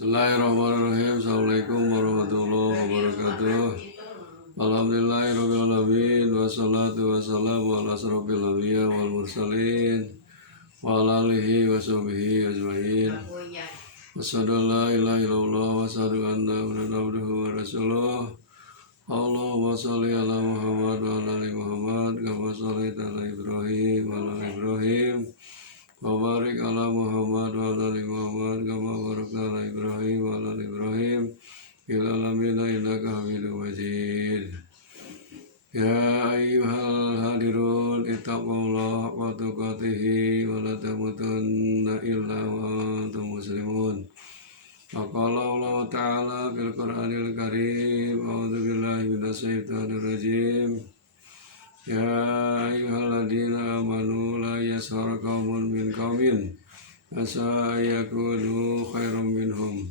Bismillahirrahmanirrahim. Assalamualaikum warahmatullahi wabarakatuh. Alhamdulillahirabbil alamin wassalatu wassalamu ala asrofil anbiya wal mursalin wa ala alihi wa sahbihi ajmain. Asyhadu an la ilaha illallah wa asyhadu anna Muhammadan abduhu wa rasuluh. Allahumma shalli ala Muhammad wa ala ali Muhammad kama shallaita ala Ibrahim wa ala ali Ibrahim. Wa barik ala Muhammad wa ala ali Muhammad kama barakta ala Ibrahim wa ala ali Ibrahim fil alamin innaka Hamidum Majid. Ya ayyuhal hadirun ittaqullaha haqqa tuqatih wa la tamutunna illa wa antum muslimun. Qala Allah Ta'ala fil Qur'anil Karim. A'udzu billahi minasy syaithanir rajim. Ya ayyuhalladzina amanu la yashar qaumun min qaumin asa yakunu khairum minhum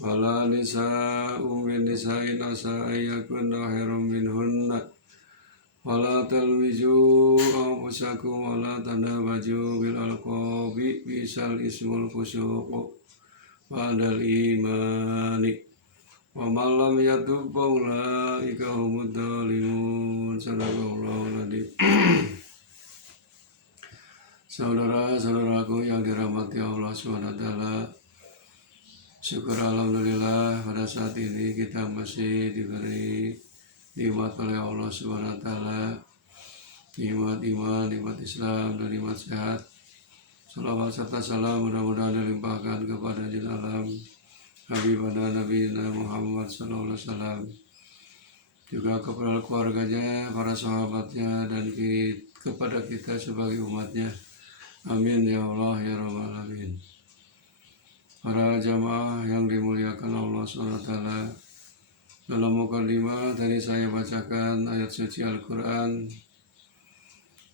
wala nisa'u min nisa'in asa yakunna khairum minhunna wala talmiju anfusakum wala tanabaju bil alqabi bisal ismul fusuq ba'dal imani wa man lam yatub fa ulaika humud dzalimun. Sadaqallahul adzim. Saudara-saudaraku yang dirahmati Allah SWT, syukur alhamdulillah pada saat ini kita masih diberi nikmat oleh Allah SWT, nikmat iman, nikmat Islam, dan nikmat sehat. Salawat serta salam mudah-mudahan dilimpahkan kepada jin alam Habibana Nabi Muhammad SAW, juga kepada keluarganya, para sahabatnya, dan kepada kita sebagai umatnya. Amin ya Allah ya Rabbal Alamin. Para jamaah yang dimuliakan Allah SWT, dalam mukadimah tadi saya bacakan ayat suci Al-Quran,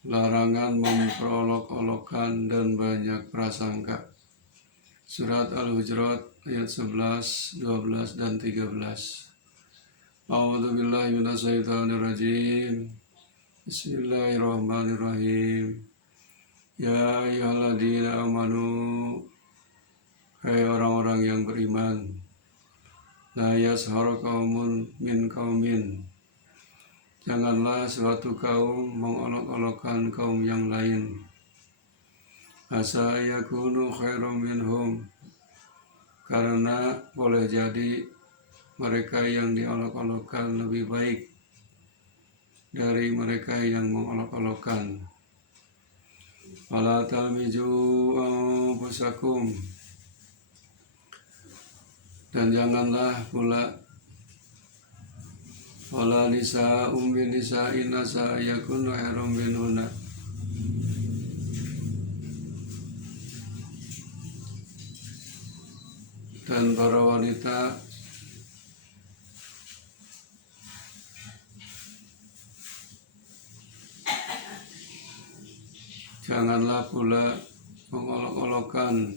larangan memperolok-olokkan dan banyak prasangka. Surat Al-Hujurat ayat 11, 12, dan 13. A'udzu billahi minasy syaithanir rajim. Bismillahirrahmanirrahim. Ya ayyuhalladzina amanu, hai orang-orang yang beriman, la yashar qaumun min qaumin, janganlah suatu kaum mengolok-olokkan kaum yang lain. Asa yakunu khairum minhum, karena boleh jadi mereka yang diolok-olokkan lebih baik dari mereka yang mengolok-olokkan. Wala talmiju anfusakum, dan janganlah pula wala nisa'um bin nisa'in asa yakunu khairum minhunna, dan para wanita janganlah pula mengolok-olokkan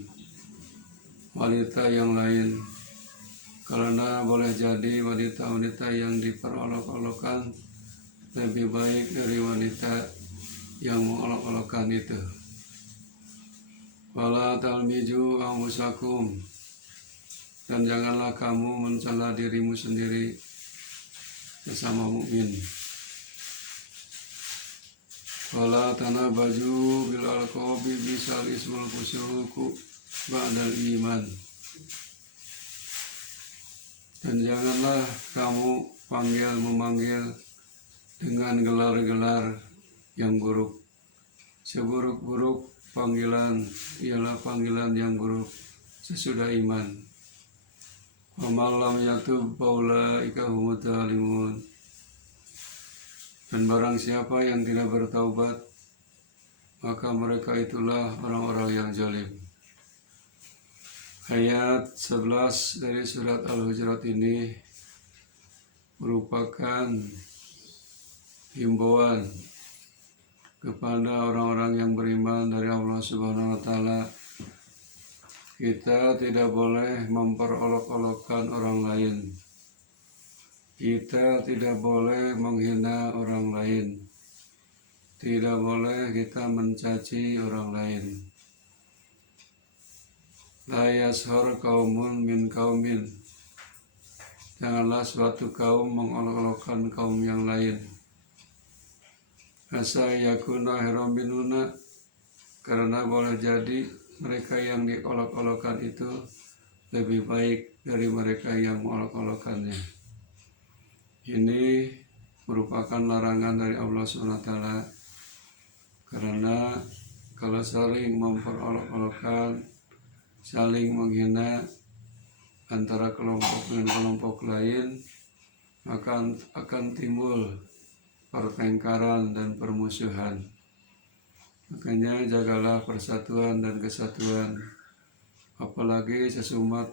wanita yang lain, karena boleh jadi wanita-wanita yang diperolok-olokkan lebih baik dari wanita yang mengolok-olokkan itu. Wala talmiju anfusakum, dan janganlah kamu mencela dirimu sendiri sesama mukmin. Wala tanabaju bil alqabi bisal ismul fusuq ba'dal iman, dan janganlah kamu memanggil dengan gelar-gelar yang buruk. Seburuk-buruk panggilan ialah panggilan yang buruk sesudah iman. Wa man lam yatub fa ulaika humud dzalimun, dan barang siapa yang tidak bertaubat, maka mereka itulah orang-orang yang zalim. Ayat 11 dari surat Al-Hujurat ini merupakan himbauan kepada orang-orang yang beriman dari Allah Subhanahu wa Ta'ala. Kita tidak boleh memperolok-olokkan orang lain. Kita tidak boleh menghina orang lain. Tidak boleh kita mencaci orang lain. La yashhar qaumun min qaumin, janganlah suatu kaum mengolok-olokkan kaum yang lain. Asa yakuna khairan minhunna, karena boleh jadi mereka yang diolok-olokkan itu lebih baik dari mereka yang mengolok-olokkannya. Ini merupakan larangan dari Allah SWT, karena kalau saling memperolok-olokkan, saling menghina antara kelompok dengan kelompok lain, maka akan timbul pertengkaran dan permusuhan. Makanya jagalah persatuan dan kesatuan, apalagi seumat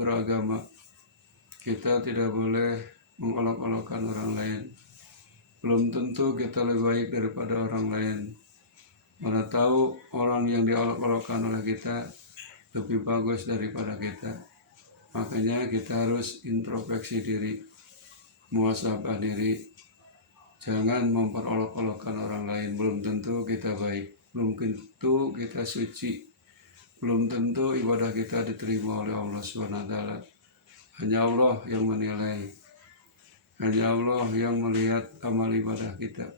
beragama. Kita tidak boleh mengolok-olokkan orang lain. Belum tentu kita lebih baik daripada orang lain. Mana tahu orang yang diolok-olokkan oleh kita lebih bagus daripada kita. Makanya kita harus introspeksi diri, muhasabah diri. Jangan memperolok-olokkan orang lain. Belum tentu kita baik, belum tentu kita suci, belum tentu ibadah kita diterima oleh Allah SWT. Hanya Allah yang menilai, hanya Allah yang melihat amal ibadah kita.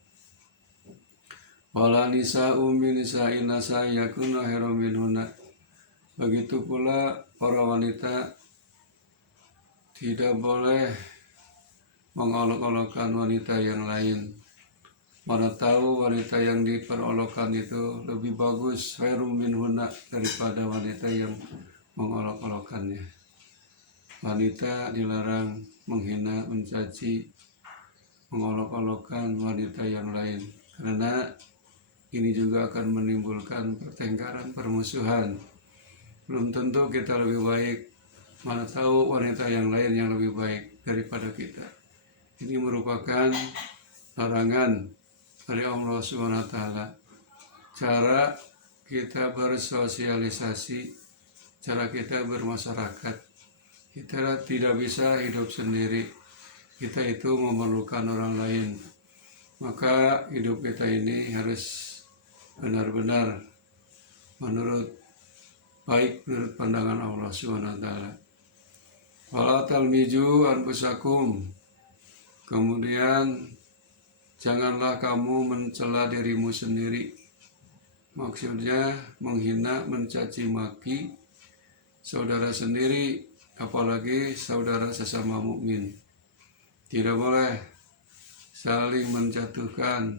Wala nisa'u min nisa'in asa yakuna khairan minhunna. Begitu pula para wanita tidak boleh mengolok-olokkan wanita yang lain. Mana tahu wanita yang diperolokkan itu lebih bagus, khairum minhunna, daripada wanita yang mengolok-olokkannya. Wanita dilarang menghina, mencaci, mengolok-olokkan wanita yang lain, karena ini juga akan menimbulkan pertengkaran, permusuhan. Belum tentu kita lebih baik, mana tahu wanita yang lain yang lebih baik daripada kita. Ini merupakan larangan dari Allah SWT. Cara kita bersosialisasi, cara kita bermasyarakat. Kita tidak bisa hidup sendiri. Kita itu memerlukan orang lain. Maka hidup kita ini harus benar-benar baik menurut pandangan Allah SWT. Wala talmiju anfusakum. Kemudian janganlah kamu mencela dirimu sendiri. Maksudnya menghina, mencaci maki saudara sendiri, apalagi saudara sesama mukmin. Tidak boleh saling menjatuhkan,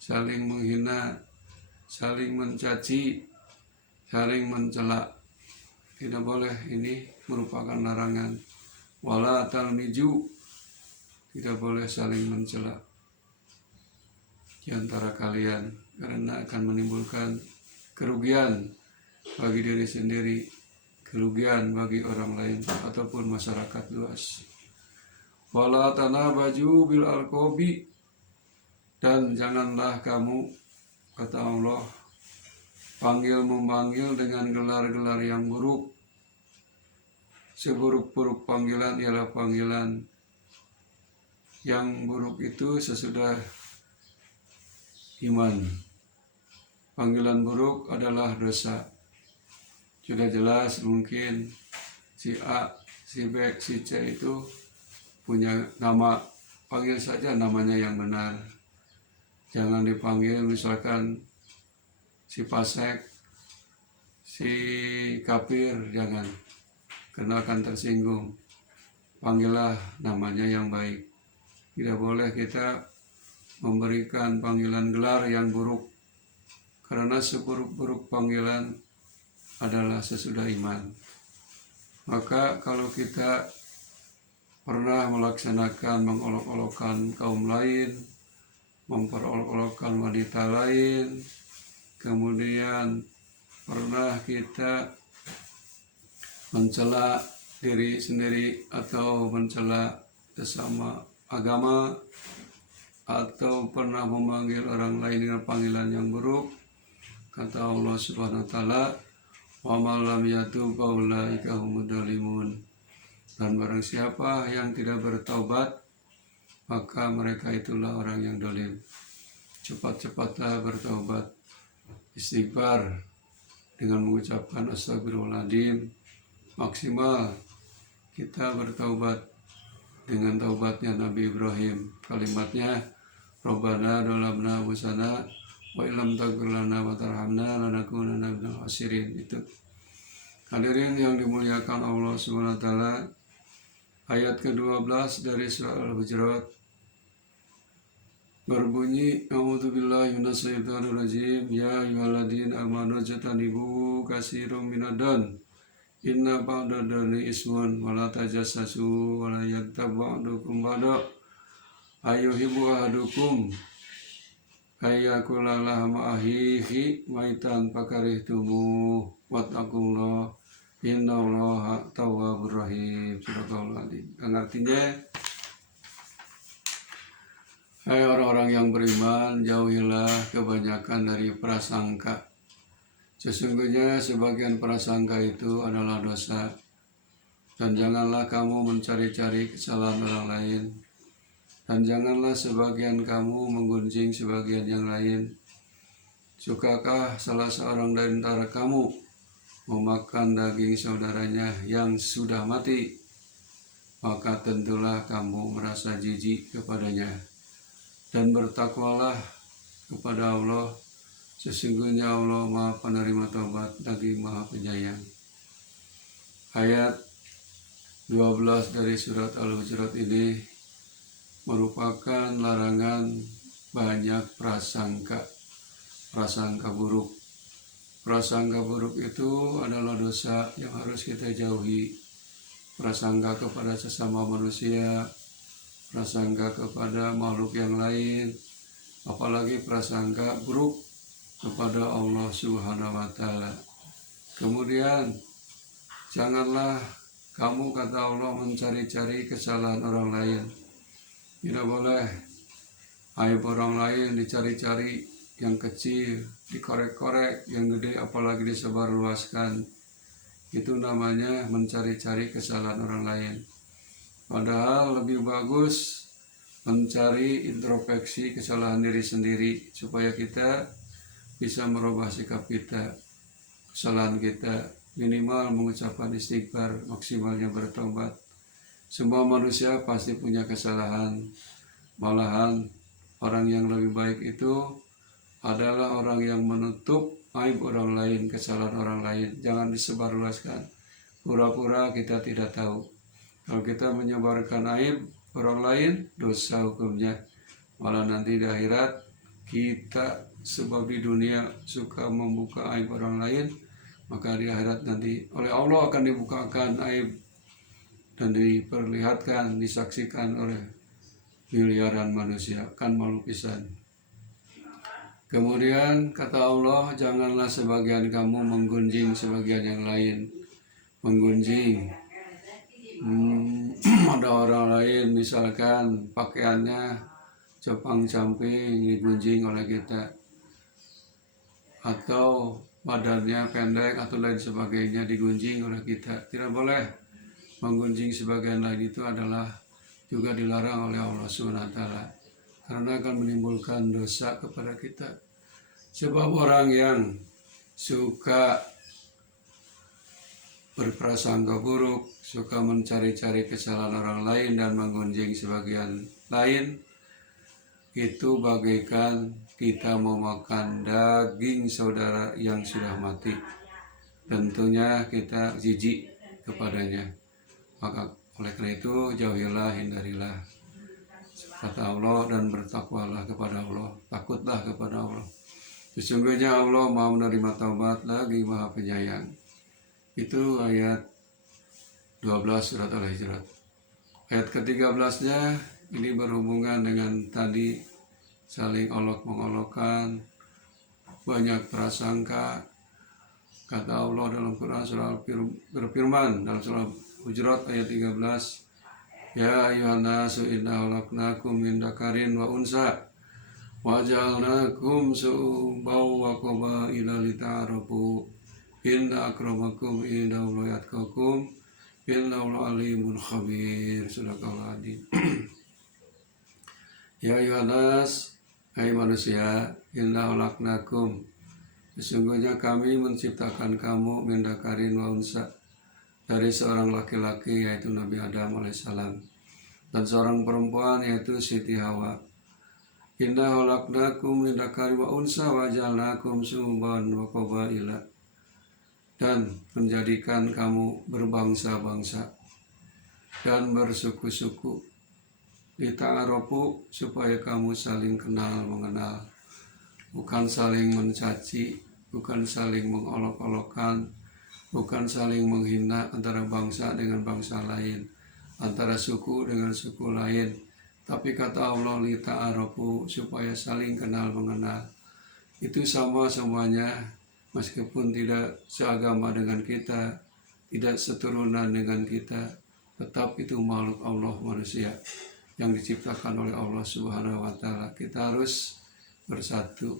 saling menghina, saling mencaci, saling mencela. Tidak boleh, ini merupakan larangan. Wala talmiju, tidak boleh saling mencela di antara kalian, karena akan menimbulkan kerugian bagi diri sendiri, kerugian bagi orang lain ataupun masyarakat luas. Wala tanabaju bil alqabi, dan janganlah kamu, kata Allah, memanggil dengan gelar-gelar yang buruk. Seburuk-buruk panggilan ialah panggilan yang buruk itu sesudah iman. Panggilan buruk adalah dosa. Sudah jelas mungkin si A, si B, si C itu punya nama, panggil saja namanya yang benar. Jangan dipanggil misalkan si fasik, si kafir, jangan, karena akan tersinggung. Panggillah namanya yang baik. Tidak boleh kita memberikan panggilan gelar yang buruk, karena seburuk-buruk panggilan adalah sesudah iman. Maka kalau kita pernah melaksanakan mengolok-olokkan kaum lain, memperolok-olokkan wanita lain, kemudian pernah kita mencela diri sendiri atau mencela sesama agama, atau pernah memanggil orang lain dengan panggilan yang buruk, kata Allah Subhanahu wa taala, wa man lam yatub fa ulaika humud dzalimun. Dan barang siapa yang tidak bertaubat, maka mereka itulah orang yang zalim. Cepat-cepatlah bertaubat, istighfar dengan mengucapkan astagfirullahaladzim. Maksimal kita bertaubat dengan taubatnya Nabi Ibrahim. Kalimatnya, Rabbana dhalamna anfusana wa illam taghfir lana wa tarhamna lanakunanna minal khasirin. Itu. Hadirin yang dimuliakan Allah Subhanahu wa taala, ayat ke-12 dari surah Al-Hujurat berbunyi, a'udzubillahi minasyaitonir rajim, ya ayyuhalladzina amanu jatanibu katsiran minadan inna ba'dadani ismun wa la tajassasu wa la yaghtab ba'dukum ba'da ayyuhibbu ahadukum ayyakula lahma ahihi maitan fakarihtumu wattaqullaha innallaha tawwabur rahim. Surah Al-Azim. Artinya, hai orang-orang yang beriman, jauhilah kebanyakan dari prasangka. Sesungguhnya sebagian prasangka itu adalah dosa. Dan janganlah kamu mencari-cari kesalahan orang lain. Dan janganlah sebagian kamu menggunjing sebagian yang lain. Sukakah salah seorang dari antara kamu memakan daging saudaranya yang sudah mati? Maka tentulah kamu merasa jijik kepadanya. Dan bertakwalah kepada Allah. Sesungguhnya Allah Maha Penerima Taubat lagi Maha Penyayang. Ayat 12 dari surat Al-Hujurat ini merupakan larangan banyak prasangka buruk. Prasangka buruk itu adalah dosa yang harus kita jauhi. Prasangka kepada sesama manusia, prasangka kepada makhluk yang lain, apalagi prasangka buruk kepada Allah Subhanahu wa taala. Kemudian janganlah kamu, kata Allah, mencari-cari kesalahan orang lain. Tidak boleh aib orang lain dicari-cari, yang kecil dikorek-korek, yang gede apalagi disebarluaskan. Itu namanya mencari-cari kesalahan orang lain. Padahal lebih bagus mencari introspeksi kesalahan diri sendiri supaya kita bisa merubah sikap kita, kesalahan kita, minimal mengucapkan istighfar, maksimalnya bertobat. Semua manusia pasti punya kesalahan. Malahan orang yang lebih baik itu adalah orang yang menutup aib orang lain, kesalahan orang lain. Jangan disebarluaskan. Pura-pura kita tidak tahu. Kalau kita menyebarkan aib orang lain, dosa hukumnya. Malah nanti di akhirat kita sebab di dunia suka membuka aib orang lain, maka di akhirat nanti oleh Allah akan dibukakan aib dan diperlihatkan, disaksikan oleh miliaran manusia. Kan malu pisan. Kemudian kata Allah, janganlah sebagian kamu menggunjing sebagian yang lain. Menggunjing, ada orang lain misalkan pakaiannya compang-camping digunjing oleh kita, atau badannya pendek atau lain sebagainya digunjing oleh kita. Tidak boleh. Menggunjing sebagian lain itu adalah juga dilarang oleh Allah SWT, karena akan menimbulkan dosa kepada kita. Sebab orang yang suka berprasangka buruk, suka mencari-cari kesalahan orang lain dan menggunjing sebagian lain, itu bagaikan kita memakan daging saudara yang sudah mati. Tentunya kita jijik kepadanya. Maka oleh karena itu jauhilah, hindarilah, kata Allah, dan bertakwalah kepada Allah, takutlah kepada Allah. Sesungguhnya Allah Maha menerima taubat lagi Maha Penyayang. Itu ayat 12 surat Al-Hujurat. Ayat ke-13-nya ini berhubungan dengan tadi, saling olok-mengolokkan, banyak prasangka. Kata Allah dalam Quran surah berfirman dalam surah Hujurat ayat 13, ya ayyuhan nasu inna khalaqnakum min dzakarin wa unsa wa ja'alnakum syu'uban wa qabaila lita'arafu inna akramakum indallahi atqakum innallaha alimun khabir. Sadaqallahul adzim. Ya ayyuhan nas, hai manusia, inna khalaqnakum, Sesungguhnya kami menciptakan kamu min dzakarin wa unsa, dari seorang laki-laki yaitu Nabi Adam alaihissalam, dan seorang perempuan yaitu Siti Hawa. Inna khalaqnakum min dzakarin wa unsa wa ja'alnakum syu'uban wa qabaila, dan menjadikan kamu berbangsa-bangsa dan bersuku-suku, lita'arafu, supaya kamu saling kenal mengenal, bukan saling mencaci, bukan saling mengolok-olokkan, bukan saling menghina antara bangsa dengan bangsa lain, antara suku dengan suku lain. Tapi kata Allah, lita'arafu, supaya saling kenal mengenal. Itu sama semuanya, meskipun tidak seagama dengan kita, tidak seturunan dengan kita, tetap itu makhluk Allah, manusia yang diciptakan oleh Allah Subhanahu wa Ta'ala. Kita harus bersatu,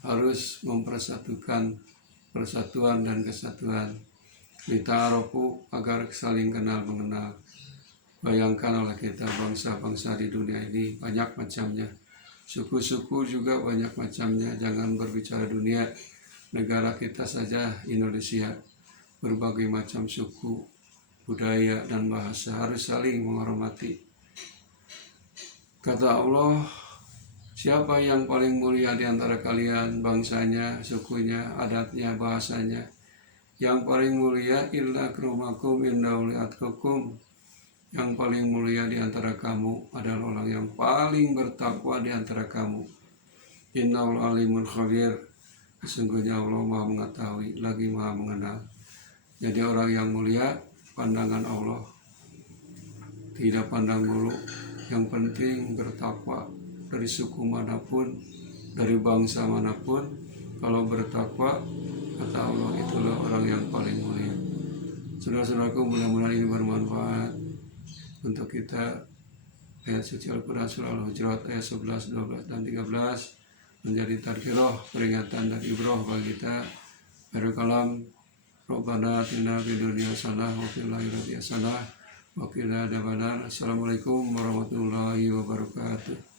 harus mempersatukan persatuan dan kesatuan. Lita'arafu, agar saling kenal mengenal. Bayangkanlah kita, bangsa-bangsa di dunia ini banyak macamnya, suku-suku juga banyak macamnya. Jangan berbicara dunia, negara kita saja Indonesia, berbagai macam suku, budaya dan bahasa, harus saling menghormati. Kata Allah, siapa yang paling mulia di antara kalian, bangsanya, sukunya, adatnya, bahasanya? Yang paling mulia illa akramakum inda atqakum. Yang paling mulia di antara kamu adalah orang yang paling bertakwa di antara kamu. Innahu alimun khabir. Sesungguhnya Allah Maha mengetahui lagi Maha mengenal. Jadi orang yang mulia, pandangan Allah tidak pandang bulu. Yang penting bertakwa, dari suku manapun, dari bangsa manapun. Kalau bertakwa, kata Allah, itulah orang yang paling mulia. Saudara-saudaraku, mudah-mudahan ini bermanfaat untuk kita. Ayat suci Al-Quran surah Al-Hujurat ayat 11, 12, dan 13 menjadi tadkirah, peringatan dan ibrah bagi kita. Akhirul kalam, Rabbana atina fid dunya hasanah wa fil akhirati hasanah wa qina adzabannar. Assalamualaikum warahmatullahi wabarakatuh.